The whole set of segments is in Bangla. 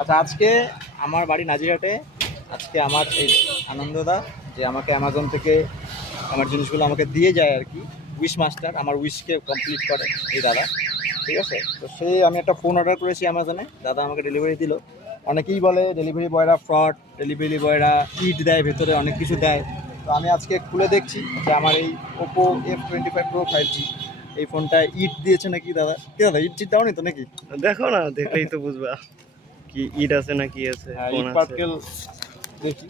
আচ্ছা, আজকে আমার বাড়ি নাজিরহাটে। আজকে আমার এই আনন্দদা যে আমাকে অ্যামাজন থেকে আমার জিনিসগুলো আমাকে দিয়ে যায় আর কি, উইশ মাস্টার আমার উইশকে কমপ্লিট করে এই দাদা। ঠিক আছে, তো সে আমি একটা ফোন অর্ডার করেছি অ্যামাজনে, দাদা আমাকে ডেলিভারি দিল। অনেকেই বলে ডেলিভারি বয়রা ফ্রড, ডেলিভারি বয়রা ইট দেয়, ভেতরে অনেক কিছু দেয়। তো আমি আজকে খুলে দেখছি যে আমার এই ওপো F25 Pro 5G এই ফোনটা ইট দিয়েছে নাকি। দাদা কি দাদা, ইট চিট দাওনি তো নাকি? দেখো না, দেখলেই তো বুঝবা কি ইট আছে না কি আছে, হ্যাঁ, কোন ইট আছে। পাটকেল দেখি।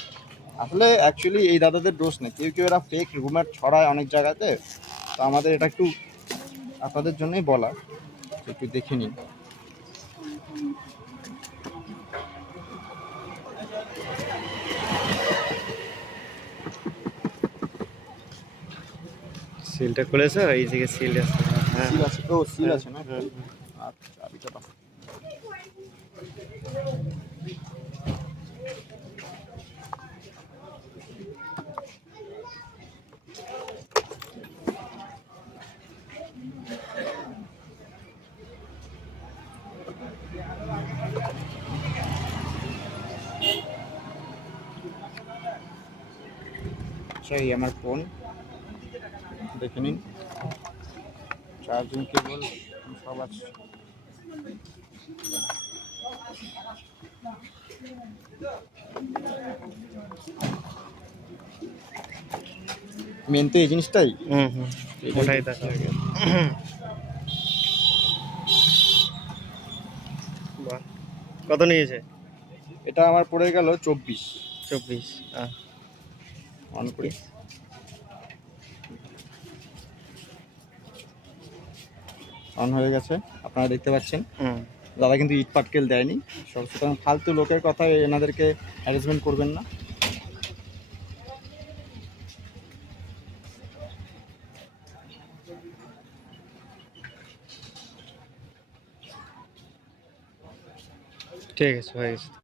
আসলে অ্যাকচুয়ালি এই দাদাদের দোষ নেই, কেউ কেউ এরা ফেক রুমার ছড়ায় অনেক জায়গাতে। তো আমাদের এটা একটু আপনাদের জন্যই বলা, একটু দেখে নিন। সিলটা খুলেছো, এই দিকে সিল আছে। হ্যাঁ সিল আছে, ও সিল আছে না? হ্যাঁ। আচ্ছা, চাবিটা দাও। আচ্ছা, এই আমার ফোন দেখে নিন, চার্জিং কেবল সব আছে। মেন তো এই জিনিসটাই, হুম, এটাই ওটাই দেখছি দেখো। আগে। বাহ, কত নিয়েছে? এটা আমার পড়ে গেল 24। 24। অন করি। অন হয়ে গেছে, আপনারা দেখতে পাচ্ছেন। হুম, দাদা কিন্তু ইট পাটকেল দেয়নি। সুতরাং ফালতু লোকের কথায় এনাদেরকে হ্যারাসমেন্ট করবেন না। ঠিক আছে, হয়ে গেছে।